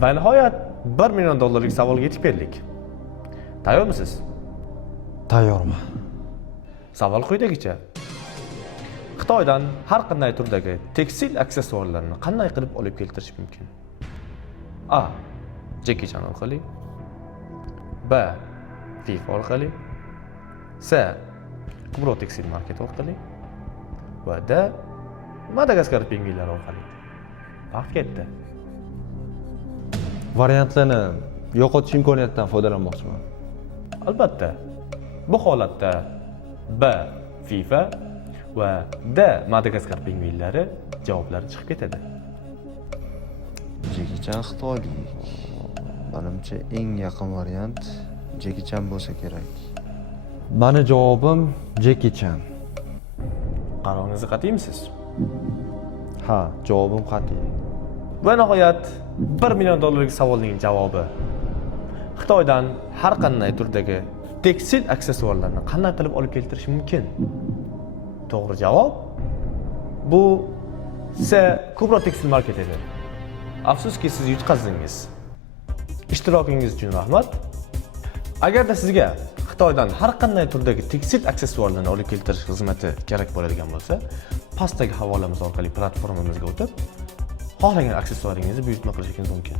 Va nihoyat $1 million savolga yetib keldik. Tayyormisiz? Tayyorman. Savol quyidagicha. Xitoydan har qanday turdagi tekstil aksessuarlarni qanday qilib olib keltirish mumkin? A. Jackie Chan orqali. B. FIFA orqali. C. Kubro tekstil market orqali. Va D. Madagaskar pingvinlari orqali. Vaqt ketdi. Variantlarni yo'qotish imkoniyatidan foydalanmoqchiman. Albatta. Bu holatda B. FIFA va D. Madagaskar pingvinlari javoblari chiqib ketadi. Jackie Chan xitoylik. Menimcha eng yaqin variant Jackie Chan bo'lsa kerak. Mani javobim Jackie Chan. Qaroringizni qat'iymisiz? Ha, javobim qat'iy. Va nihoyat $1 million savolning javobi. Xitoydan har qanday turdagi tekstil aksessuarlarni qanday qilib olib keltirish mumkin? To'g'ri javob bu C. Kubro tekstil market edi. Afsuski siz yutqazdingiz. Ishtirokingiz uchun rahmat. Agarda sizga Xitoydan har qanday turdagi tekstil aksessuarlarni olib keltirish xizmati kerak bo'ladigan bo'lsa, pastdagi havolamiz orqali platformamizga o'tib, xohlagan aksessuaringizni buyurtma qilishingiz mumkin.